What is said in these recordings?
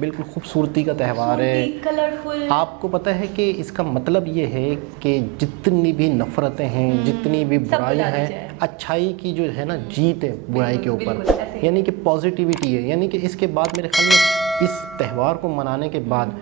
बिल्कुल खूबसूरती का त्यौहार है, कलरफुल। आपको पता है कि इसका मतलब ये है कि जितनी भी नफ़रतें हैं, जितनी भी बुराइयां हैं, अच्छाई की जो है ना जीत है बुराई के ऊपर, यानी कि पॉजिटिविटी है। यानी कि इसके बाद मेरे ख्याल में इस त्यौहार को मनाने के बाद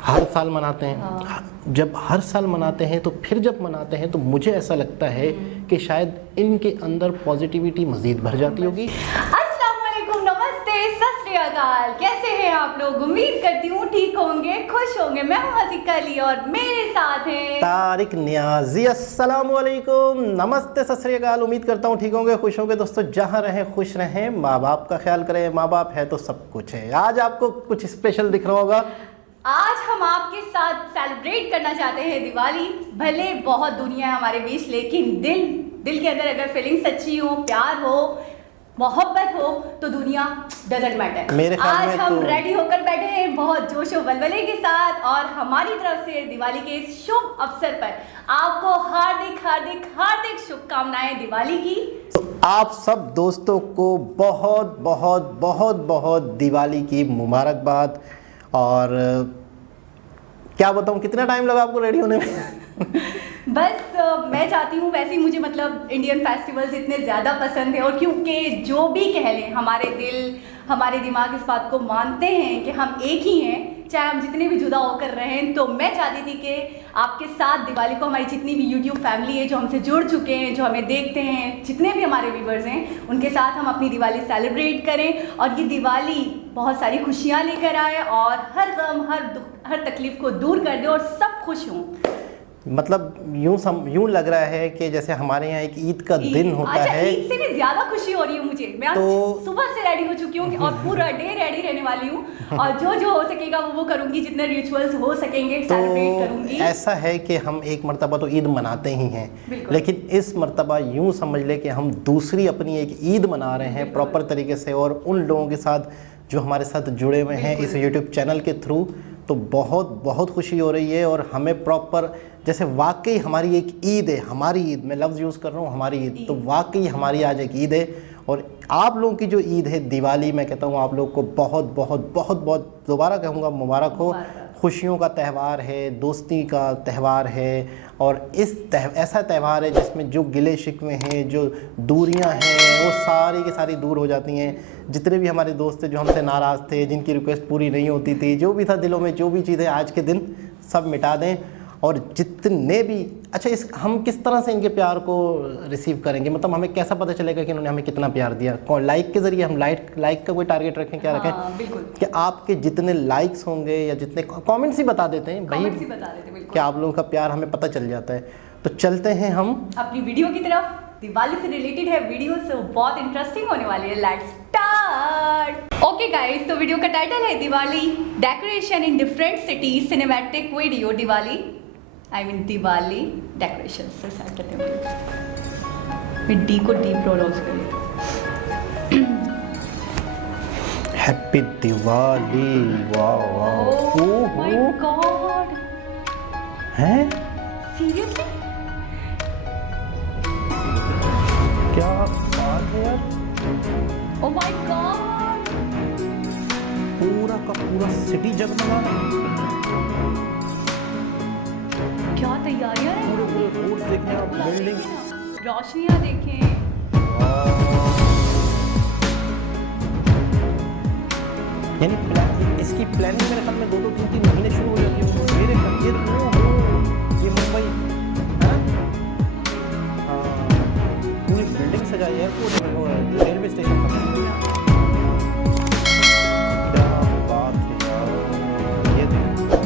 हर साल मनाते हैं। जब हर साल मनाते हैं तो फिर जब मनाते हैं तो मुझे ऐसा लगता है कि शायद इनके अंदर पॉजिटिविटी मज़ीद भर जाती होगी। अस्सलाम वालेकुम, नमस्ते, सत श्री अकाल। कैसे हैं आप लोग? उम्मीद करती हूँ ठीक होंगे, खुश होंगे। मैं हूँ हसीका अली और मेरे साथ हैं तारिक नियाजी। अस्सलाम वालेकुम, नमस्ते, सत श्री अकाल। उम्मीद करता हूँ ठीक होंगे, खुश होंगे। दोस्तों जहाँ रहें खुश रहें, माँ बाप का ख्याल करें, माँ बाप है तो सब कुछ है। आज आपको कुछ स्पेशल दिख रहा होगा। आज हम आपके साथ सेलिब्रेट करना चाहते हैं दिवाली। भले बहुत दुनिया है हमारे बीच, लेकिन दिल के अंदर अगर फीलिंग सच्ची हो, प्यार हो, मोहब्बत हो तो दुनिया डजंट मैटर। मेरे ख्याल आज में हम तो रेडी होकर बैठे हैं बहुत जोशो बलबले के साथ, और हमारी तरफ से दिवाली के इस शुभ अवसर पर आपको हार्दिक हार्दिक हार्दिक शुभकामनाएं दिवाली की। तो आप सब दोस्तों को बहुत बहुत बहुत बहुत दिवाली की मुबारकबाद। और क्या बताऊं, कितना टाइम लगा आपको रेडी होने में? बस मैं चाहती हूँ, वैसे ही मुझे मतलब इंडियन फेस्टिवल्स इतने ज़्यादा पसंद है, और क्योंकि जो भी कह लें हमारे दिल हमारे दिमाग इस बात को मानते हैं कि हम एक ही हैं, चाहे हम जितने भी जुदा होकर रहें। तो मैं चाहती थी कि आपके साथ दिवाली को, हमारी जितनी भी यूट्यूब फैमिली है जो हमसे जुड़ चुके हैं, जो हमें देखते हैं, जितने भी हमारे व्यूवर्स हैं, उनके साथ हम अपनी दिवाली सेलिब्रेट करें, और ये दिवाली बहुत सारी खुशियाँ लेकर आए और हर गम हर दुख हर तकलीफ को दूर कर दे और सब खुश हों। मतलब यूं लग रहा है कि जैसे हमारे यहाँ एक ईद का दिन होता है। ईद से भी ज्यादा खुशी हो रही है मुझे। मैं आज सुबह से रेडी हो चुकी हूँ और पूरा डे रेडी रहने वाली हूँ, और जो हो सकेगा वो करूँगी, जितने रिचुअल्स हो सकेंगे सेलिब्रेट करूँगी। ऐसा है कि हम एक मर्तबा तो ईद मनाते ही हैं, लेकिन इस मर्तबा यूं समझ ले कि हम दूसरी अपनी एक ईद मना रहे हैं प्रॉपर तरीके से, और उन लोगों के साथ जो हमारे साथ जुड़े हुए हैं इस यूट्यूब चैनल के थ्रू। तो बहुत बहुत खुशी हो रही है, और हमें प्रॉपर जैसे वाकई हमारी एक ईद है, हमारी ईद, मैं लफ्ज़ यूज़ कर रहा हूँ हमारी ईद, तो वाकई हमारी आज एक ईद है। और आप लोगों की जो ईद है दिवाली, मैं कहता हूँ आप लोग को बहुत बहुत बहुत बहुत दोबारा कहूँगा मुबारक हो। खुशियों का त्यौहार है, दोस्ती का त्यौहार है, और ऐसा त्यौहार है जिसमें जो गिले शिकवे हैं, जो दूरियां हैं, वो सारी की सारी दूर हो जाती हैं। जितने भी हमारे दोस्त थे जो हमसे नाराज़ थे, जिनकी रिक्वेस्ट पूरी नहीं होती थी, जो भी था दिलों में, जो भी चीज़ें आज के दिन सब मिटा दें। और जितने भी अच्छा, हम किस तरह से इनके प्यार को रिसीव करेंगे, मतलब हमें कैसा पता चलेगा कि इन्होंने हमें कितना प्यार दिया? लाइक के ज़रिए हम लाइक का कोई टारगेट रखें, क्या रखें? बिल्कुल। कि आपके जितने लाइक्स होंगे या जितने कमेंट्स ही बता देते हैं भाई, कि आप लोगों का प्यार हमें पता चल जाता है। तो चलते हैं हम अपनी वीडियो की तरफ। दिवाली से रिलेटेड है वीडियो, से बहुत इंटरेस्टिंग होने वाली है। Let's start. ओके गाइस, तो वीडियो का टाइटल है Diwali decoration in different cities cinematic video. Diwali decoration से स्टार्ट करते हैं। मैं डी को डीप प्रोनाउंस करिए। हैप्पी दिवाली। वाह वाह, ओह माय गॉड, हैं? सीरियसली? क्या बात है यार, ओह माय गॉड, पूरा का पूरा सिटी जगमगा रहा है। क्या तैयारियां हैं? पूरे रोड देखें आप, बिल्डिंग, रोशनियां देखें। यानी इसकी प्लानिंग मेरे ख्याल में 2-2, 3-3 महीने शुरू हो जाती है। मेरे ख्याल ये मुंबई है ना, पूरी बिल्डिंग सजाई है, पूरे रेलवे स्टेशन का। क्या बात है यार, ये देखो,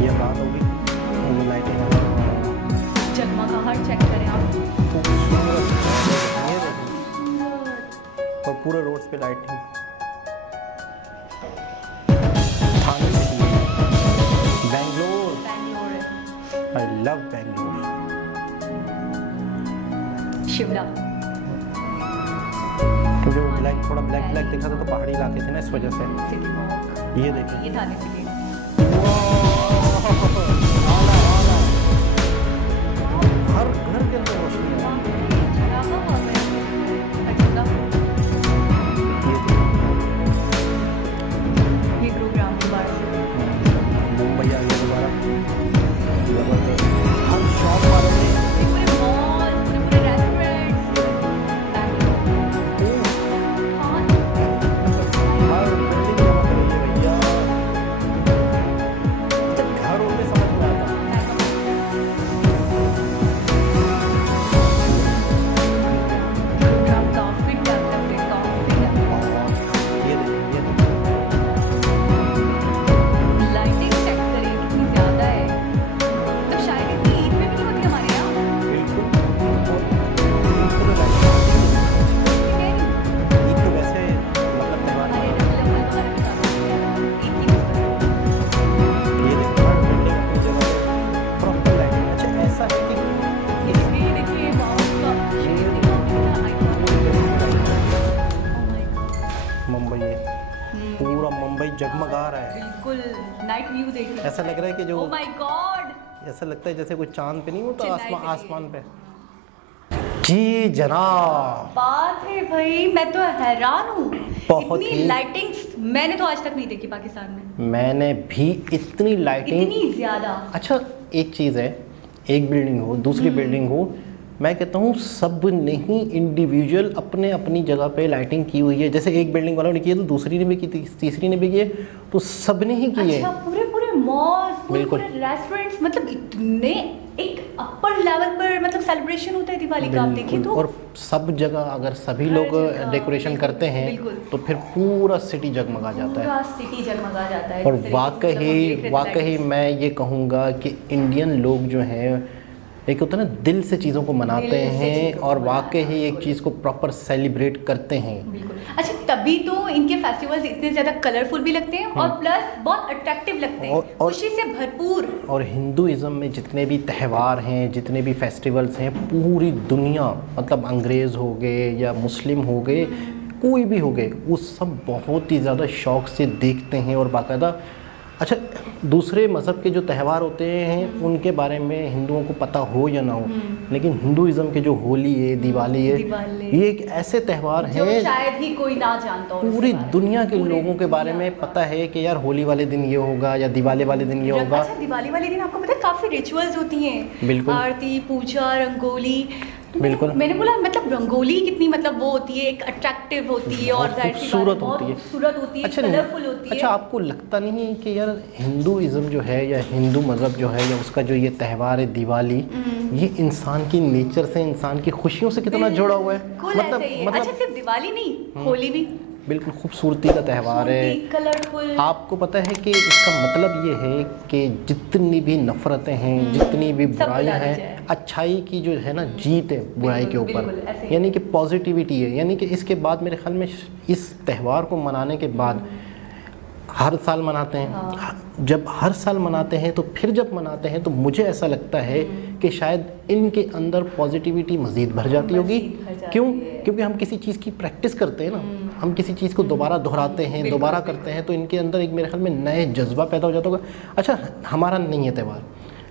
ये बात होगी। लाइटिंग जगमगाहट चेक करें आप, और पूरे रोड्स पे lighting. Bangalore, I love Bangalore. Shimla, क्योंकि वो थोड़ा ब्लैक दिखा था, तो पहाड़ी इलाके थे ना, इस वजह से। सिटी वॉक, ये देखिए, ये थाने सिटी। हर घर के अंदर रोशनी है। जगमगा रहा है, बिल्कुल नाइट व्यू देखिए, ऐसा लग रहा है कि जो ओह माय गॉड, ऐसा लगता है जैसे कोई चांद पे नहीं होता, चिल्लाए आसमान पे। जी जनाब, बात है भाई, मैं तो हैरान हूँ, बहुत इतनी ही- लाइटिंग्स मैंने तो आज तक नहीं देखी पाकिस्तान में, मैंने भी इतनी लाइटिंग। इतनी ज्यादा। अच्छा एक चीज़ है, एक बिल्डिंग हो दूसरी बिल्डिंग हो, मैं कहता हूँ सब ने ही इंडिविजुअल अपने अपनी जगह पे लाइटिंग की हुई है। जैसे एक बिल्डिंग वालों ने की है तो दूसरी ने भी की, तीसरी ने भी की है, तो सब ने ही की है। अच्छा, पूरे पूरे मॉल्स, पूरे बिल्कुल। पूरे रेस्टोरेंट्स, मतलब इतने एक अपर लेवल पर मतलब सेलिब्रेशन होता है दिवाली का, आप देखें बिल्कुल। तो। और सब जगह अगर सभी हर लोग जगह, डेकोरेशन बिल्कुल, करते हैं बिल्कुल। तो फिर पूरा सिटी जगमगा जाता है। पूरा सिटी जगमगा जाता है। और जिस तरीके से सब वाकई देख रहे थे वाकई lights। मैं ये कहूँगा कि इंडियन लोग जो हैं, एक होता है ना दिल से चीज़ों को मनाते दिल से हैं चीज़ों को और मनाना, वाकई ही एक बिल्कुल। चीज़ को प्रॉपर सेलिब्रेट करते हैं। बिल्कुल। अच्छा, तभी तो इनके फेस्टिवल्स इतने ज़्यादा कलरफुल भी लगते हैं और प्लस बहुत अट्रैक्टिव लगते हैं, और- खुशी से भरपूर। और हिंदुइज़्म में जितने भी त्यौहार हैं, जितने भी फेस्टिवल्स हैं, पूरी दुनिया, मतलब अंग्रेज़ हो गए या मुस्लिम हो गए, कोई भी हो गए, वो सब बहुत ही ज़्यादा शौक़ से देखते हैं और बाकायदा। अच्छा, दूसरे मज़हब के जो त्यौहार होते हैं उनके बारे में हिंदुओं को पता हो या ना हो, लेकिन हिंदुइज़्म के जो होली है, दिवाली है, दिवाली। ये एक ऐसे त्यौहार जो हैं शायद ही कोई ना जानता हो। पूरी इसके बारे में। दुनिया के पूरी लोगों के बारे दुनिया में पता है कि यार होली वाले दिन ये होगा या दिवाली वाले दिन ये होगा। अच्छा, दिवाली वाले दिन आपको पता है काफ़ी रिचुअल्स होती हैं, बिल्कुल। आरती, पूजा, रंगोली। तो बिल्कुल। मैंने बोला मतलब रंगोली कितनी मतलब वो होती है, एक अट्रैक्टिव होती है और बहुत जाहिर सी बात खूबसूरत बहुत होती है। खूबसूरत होती है, अच्छा कलरफुल होती है। अच्छा, आपको लगता नहीं है कि यार हिंदुइज़्म जो है या हिंदू मज़हब जो है या उसका जो ये त्यौहार है दिवाली, ये इंसान की नेचर से, इंसान की खुशियों से कितना जुड़ा हुआ है। बिल्कुल ऐसे ही है। अच्छा, सिर्फ दिवाली नहीं, होली भी बिल्कुल खूबसूरती का त्यौहार है। कलरफुल। आपको पता है कि इसका मतलब ये है कि जितनी भी नफ़रतें हैं, जितनी भी सब बुराइयां भुला दी हैं, जाए। अच्छाई की जो है ना जीत है बुराई के बिल्कुल, ऊपर, ऐसे ही। यानी कि पॉजिटिविटी है। यानी कि इसके बाद मेरे ख्याल में इस त्यौहार को मनाने के बाद हर साल मनाते हैं। जब हर साल मनाते हैं तो फिर जब मनाते हैं तो मुझे ऐसा लगता है कि शायद इनके अंदर पॉजिटिविटी मज़ीद भर जाती होगी। मज़ीद भर जाती क्यों? है। क्योंकि हम किसी चीज़ की प्रैक्टिस करते हैं ना, हम किसी चीज़ को दोबारा दोहराते हैं, बिल्कुल, दोबारा करते हैं, तो इनके अंदर एक मेरे ख्याल में नए जज्बा पैदा हो जाता होगा। अच्छा, हमारा नहीं है त्यौहार,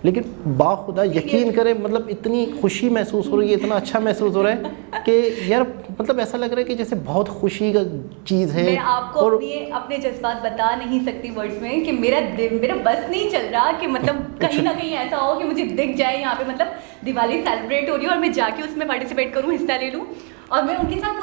लेकिन बाखुदा यकीन करें, मतलब इतनी खुशी महसूस हो रही है, इतना अच्छा महसूस हो रहा है कि यार मतलब ऐसा लग रहा है कि जैसे बहुत खुशी का चीज़ है। मैं आपको और अपने जज्बात बता नहीं सकती वर्ड्स में कि मेरा बस नहीं चल रहा कि मतलब कहीं ना कहीं ऐसा हो कि मुझे दिख जाए यहाँ पे मतलब दिवाली सेलिब्रेट हो रही है और मैं जाके उसमें पार्टिसिपेट करूँ, हिस्सा ले लूँ और मैं उनके साथ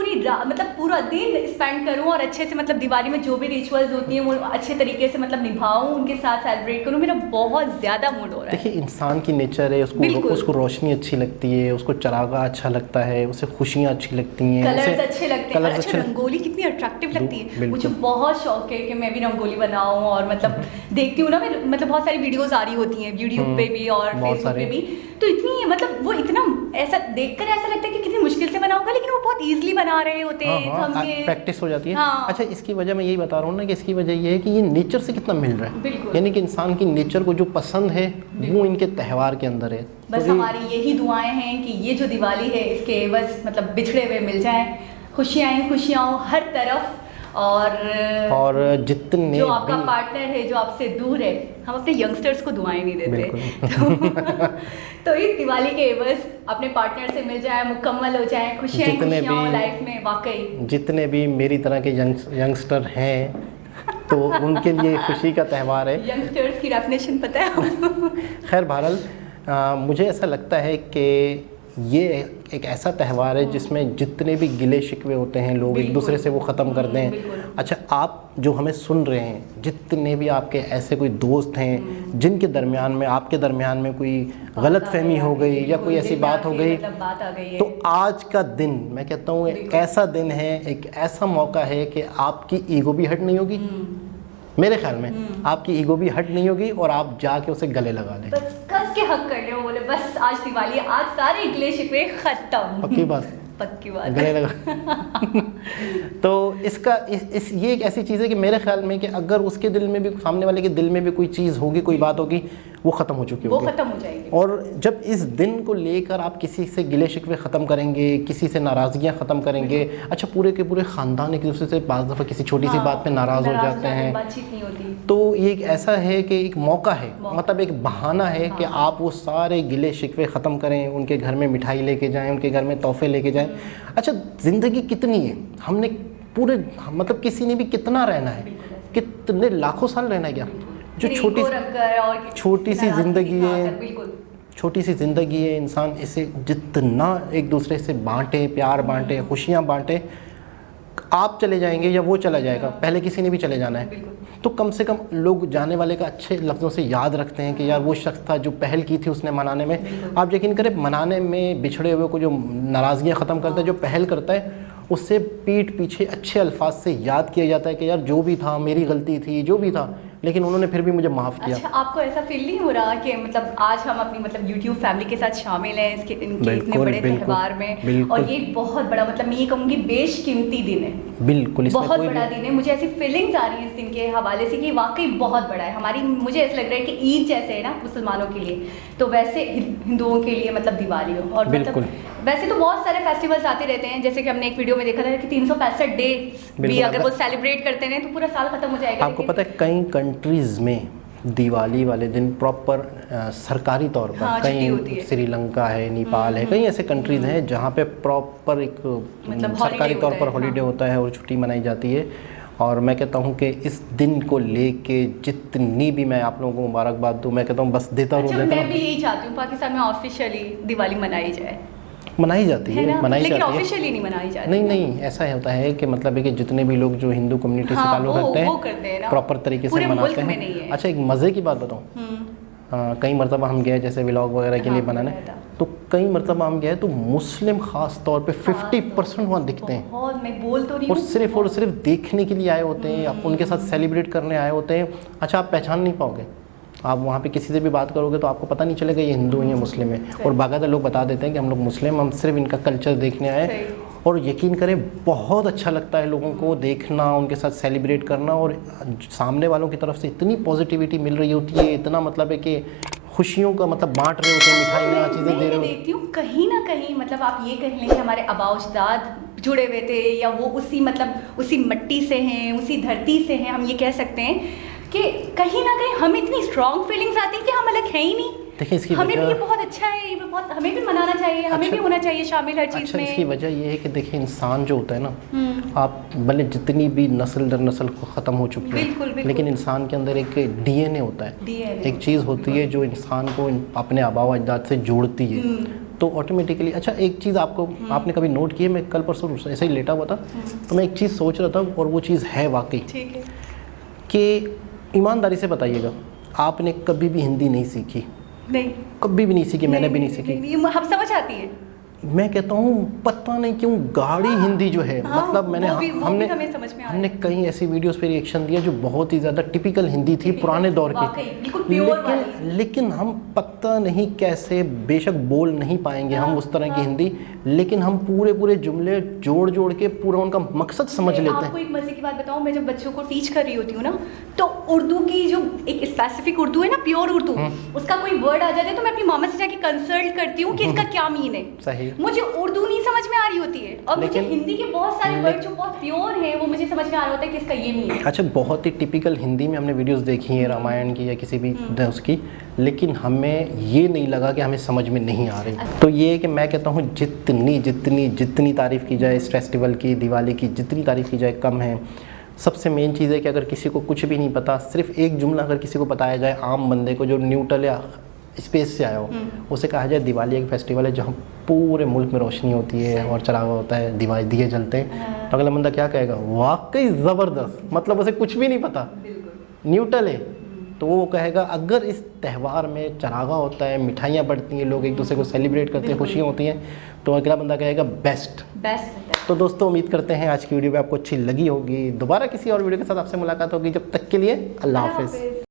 मतलब पूरा दिन स्पेंड करूँ और अच्छे से मतलब दिवाली में जो भी रिचुअल्स होती हैं वो अच्छे तरीके से मतलब निभाऊँ, उनके साथ सेलिब्रेट करूँ। मेरा बहुत ज़्यादा मूड हो रहा है। देखिए, इंसान की नेचर है, उसको रोशनी अच्छी लगती है, उसको चरागा अच्छा लगता है, उसे खुशियाँ अच्छी लगती हैं, कलर्स अच्छे लगते हैं। कलर्स अच्छा, रंगोली कितनी अट्रैक्टिव लगती है। बिल्कुल। मुझे बहुत शौक है कि मैं भी रंगोली बनाऊं और मतलब देखती हूँ ना मैं, मतलब बहुत सारी वीडियोस आ रही होती हैं यूट्यूब पे भी और बहुत फेसबुक पे सारे। भी, तो इतनी मतलब वो इतना ऐसा देखकर ऐसा लगता है कि कितनी मुश्किल से बना होगा, लेकिन वो बहुत ईजिली बना रहे होते हैं, थम के। प्रैक्टिस हो जाती है। हाँ। अच्छा, इसकी वजह मैं यही बता रहा हूँ ना कि इसकी वजह ये है कि ये नेचर से कितना मिल रहा है। बिल्कुल। यानी कि इंसान की नेचर को जो पसंद है वो इनके त्यौहार के अंदर है। बस हमारी यही दुआएं हैं कि ये जो दिवाली है इसके बस मतलब बिछड़े हुए मिल जाएं, खुशियाँ ही खुशियाँ हो हर तरफ, और जितने जो आपका भी पार्टनर है जो आपसे दूर है, हम अपने यंगस्टर्स को दुआएं नहीं देते तो इस दिवाली के एवज अपने पार्टनर से मिल जाए, मुकम्मल हो जाए, खुशियाँ ही जितने खुशियाँ हो भी- लाइफ में। वाकई जितने भी मेरी तरह के यंगस्टर हैं तो उनके लिए खुशी का त्यौहार है। यंगस्टर्स की डेफिनेशन पता है आपको? खैर बहरहाल, मुझे ऐसा लगता है कि ये एक ऐसा त्यौहार है जिसमें जितने भी गिले शिकवे होते हैं लोग एक दूसरे से वो ख़त्म कर दें। बिल्कुल। अच्छा, आप जो हमें सुन रहे हैं, जितने भी आपके ऐसे कोई दोस्त हैं जिनके दरमियान में, आपके दरमियान में कोई गलत फहमी हो गई या कोई ऐसी बात हो गई, मतलब बात आ गई है, तो आज का दिन मैं कहता हूँ एक ऐसा दिन है, एक ऐसा मौका है कि आपकी ईगो भी हट नहीं होगी। मेरे ख्याल में आपकी ईगो भी हट नहीं होगी और आप जाके उसे गले लगा लें। बस कस के हक कर ले, वो बोले बस आज दिवाली है, आज सारे गिले शिकवे खत्म। पक्की बात, पक्की बात गले लगा तो इसका ये एक ऐसी चीज़ है कि मेरे ख्याल में कि अगर उसके दिल में भी, सामने वाले के दिल में भी कोई चीज़ होगी, कोई बात होगी, वो ख़त्म हो चुकी वो होगी। खत्म हो जाएगी। और जब इस दिन को लेकर आप किसी से गिले शिकवे ख़त्म करेंगे, किसी से नाराज़गियाँ ख़त्म करेंगे, अच्छा पूरे के पूरे ख़ानदान एक दूसरे से बाज़ दफ़ा किसी छोटी सी बात पे नाराज़ हो जाते हैं, बातचीत नहीं होती। तो ये एक ऐसा है कि एक मौका है, मतलब एक बहाना है कि आप वो सारे गिले शिकवे ख़त्म करें, उनके घर में मिठाई लेके जाएं, उनके घर में तोहफे लेके जाएं। अच्छा ज़िंदगी कितनी है, हमने पूरे मतलब किसी ने भी कितना रहना है, कितने लाखों साल रहना है क्या? जो छोटी सी ज़िंदगी है, छोटी सी ज़िंदगी है, इंसान इसे जितना एक दूसरे से बांटे, प्यार बांटे, खुशियाँ बांटे, आप चले जाएंगे या वो चला जाएगा, पहले किसी ने भी चले जाना है, तो कम से कम लोग जाने वाले का अच्छे लफ्ज़ों से याद रखते हैं कि यार वो शख्स था जो पहल की थी उसने मनाने में। आप यकीन करें, मनाने में बिछड़े हुए को जो नाराज़गियाँ ख़त्म करता है, जो पहल करता है, उससे पीठ पीछे अच्छे अल्फाज से याद किया जाता है कि यार जो भी था मेरी गलती थी, जो भी था, लेकिन उन्होंने फिर भी मुझे माफ़ किया। अच्छा, आपको ऐसा फील नहीं हो रहा कि मतलब आज हम अपनी मतलब यूट्यूब फैमिली के साथ शामिल हैं इनके इतने बड़े त्यौहार में, और ये बहुत बड़ा मतलब मैं ये कहूँगी बेशकीमती दिन है, बिल्कुल बहुत बड़ा दिन है। मुझे ऐसी फीलिंग्स आ रही हैं इस दिन के हवाले से कि वाकई बहुत बड़ा है हमारी, मुझे ऐसा लग रहा है कि ईद जैसे है ना मुसलमानों के लिए, तो वैसे हिंदुओं के लिए मतलब दिवाली हो। और मतलब वैसे तो बहुत सारे फेस्टिवल्स आते रहते हैं, जैसे कि हमने एक वीडियो में देखा था कि 365 डेज भी अगर वो सेलिब्रेट करते हैं तो पूरा साल खत्म हो जाएगा। आपको पता है कई कंट्रीज़ में दिवाली वाले दिन प्रॉपर सरकारी तौर पर, कहीं श्रीलंका है, नेपाल है, कई ऐसे कंट्रीज़ हैं जहाँ पे प्रॉपर एक मतलब सरकारी तौर पर हॉलीडे होता है और छुट्टी मनाई जाती है। और मैं कहता हूँ कि इस दिन को लेके जितनी भी मैं आप लोगों को मुबारकबाद दूँ, मैं कहता हूँ बस देता रहूँ। मैं भी यही चाहती हूँ पाकिस्तान में ऑफिशियली दिवाली मनाई जाए, मनाई जाती है, मनाई लेकिन जाती है, ऑफिशियली नहीं मनाई जाती। नहीं ऐसा होता है कि मतलब है कि जितने भी लोग जो हिंदू कम्युनिटी से ताल्लुक़ रखते हैं प्रॉपर तरीके से मनाते हैं। अच्छा, एक मज़े की बात बताऊँ, कई मरतबा हम गए जैसे व्लॉग वगैरह के लिए बनाने, तो कई मरतबा हम गए तो मुस्लिम ख़ास तौर पे 50% वहाँ दिखते हैं, मैं बोल तो रही हूँ, और सिर्फ देखने के लिए आए होते हैं, आप उनके साथ सेलिब्रेट करने आए होते हैं। अच्छा, आप पहचान नहीं पाओगे, आप वहाँ पे किसी से भी बात करोगे तो आपको पता नहीं चलेगा ये हिंदू है या मुस्लिम है, और बाकायदा लोग बता देते हैं कि हम लोग मुस्लिम, हम सिर्फ इनका कल्चर देखने आए। और यकीन करें बहुत अच्छा लगता है लोगों को देखना, उनके साथ सेलिब्रेट करना, और सामने वालों की तरफ से इतनी पॉजिटिविटी मिल रही होती है, इतना मतलब है कि खुशियों का मतलब बांट रहे होते हैं, मिठाइयाँ चीज़ें दे रहे होते हैं। देखती हूँ कहीं ना कहीं मतलब आप ये कह लें कि हमारे आबाउजदाद जुड़े हुए थे, या वो उसी मतलब उसी मिट्टी से हैं, उसी धरती से हैं, हम ये कह सकते हैं कि कहीं ना कहीं हमें इतनी स्ट्रॉन्ग फीलिंग्स आती हैं कि हम अलग हैं ही नहीं। देखिए इसकी हमें भी ये बहुत अच्छा है, ये बहुत हमें भी मनाना चाहिए, हमें भी होना चाहिए शामिल हर चीज़ में। इसकी वजह ये है कि देखिए इंसान जो होता है ना, आप भले जितनी भी नस्ल दर नस्ल ख़त्म हो चुकी है, लेकिन इंसान के अंदर एक डीएनए होता है, एक चीज़ होती है जो इंसान को अपने आबा व अजदाद से जोड़ती है, तो ऑटोमेटिकली। अच्छा, एक चीज़ आपने कभी नोट की है, मैं कल परसों ऐसे ही लेटा हुआ था, तो मैं एक चीज़ सोच रहा था, और वो चीज़ है वाकई कि ईमानदारी से बताइएगा, आपने कभी भी हिंदी नहीं सीखी? नहीं, कभी भी नहीं सीखी, मैंने भी नहीं सीखी। हम समझ आती है, मैं कहता हूँ पता नहीं क्यों गाढ़ी हिंदी जो है, मतलब मैंने हमने कई ऐसी वीडियोस पे रिएक्शन दिया जो बहुत ही ज़्यादा टिपिकल हिंदी थी पुराने दौर की, लेकिन हम पता नहीं कैसे, बेशक बोल नहीं पाएंगे हम उस तरह की हिंदी, लेकिन हम पूरे जुमले जोड़ जोड़ के पूरा उनका मकसद समझ लेते हैं। आपको एक मजे की बात बताऊँ, मैं जब बच्चों को टीच कर रही होती हूँ ना, तो उर्दू की जो एक स्पेसिफिक उर्दू है ना, प्योर उर्दू, उसका कोई वर्ड आ जाता है तो मैं अपनी मामा से जाके कंसल्ट करती हूँ कि इसका क्या मीन है। सही, मुझे उर्दू नहीं समझ में आ रही होती है, और मुझे हिंदी के बहुत सारे वर्ड जो बहुत प्योर हैं वो मुझे समझ में आ रहा होता है कि इसका ये मीन है। अच्छा, बहुत ही टिपिकल हिंदी में हमने वीडियोस देखी हैं रामायण की या किसी भी उसकी, लेकिन हमें ये नहीं लगा कि हमें समझ में नहीं आ रही। तो ये है कि मैं कहता हूँ जितनी तारीफ़ की जाए इस फेस्टिवल की, दिवाली की, जितनी तारीफ़ की जाए कम है। सबसे मेन चीज़ है कि अगर किसी को कुछ भी नहीं पता, सिर्फ एक जुमला अगर किसी को बताया जाए, आम बंदे को जो न्यूट्रल या स्पेस से आया हो, उसे कहा जाए दिवाली एक फेस्टिवल है जहाँ पूरे मुल्क में रोशनी होती है और चरागा होता है, दिए जलते हैं, तो अगला बंदा क्या कहेगा, वाकई ज़बरदस्त, मतलब उसे कुछ भी नहीं पता, न्यूट्रल है, तो वो कहेगा अगर इस त्यौहार में चरागा होता है, मिठाइयाँ बढ़ती हैं, लोग एक दूसरे को सेलिब्रेट करते हैं, खुशियाँ होती हैं, तो अगला बंदा कहेगा बेस्ट। तो दोस्तों, उम्मीद करते हैं आज की वीडियो भी आपको अच्छी लगी होगी। दोबारा किसी और वीडियो के साथ आपसे मुलाकात होगी, जब तक के लिए अल्लाह हाफिज़।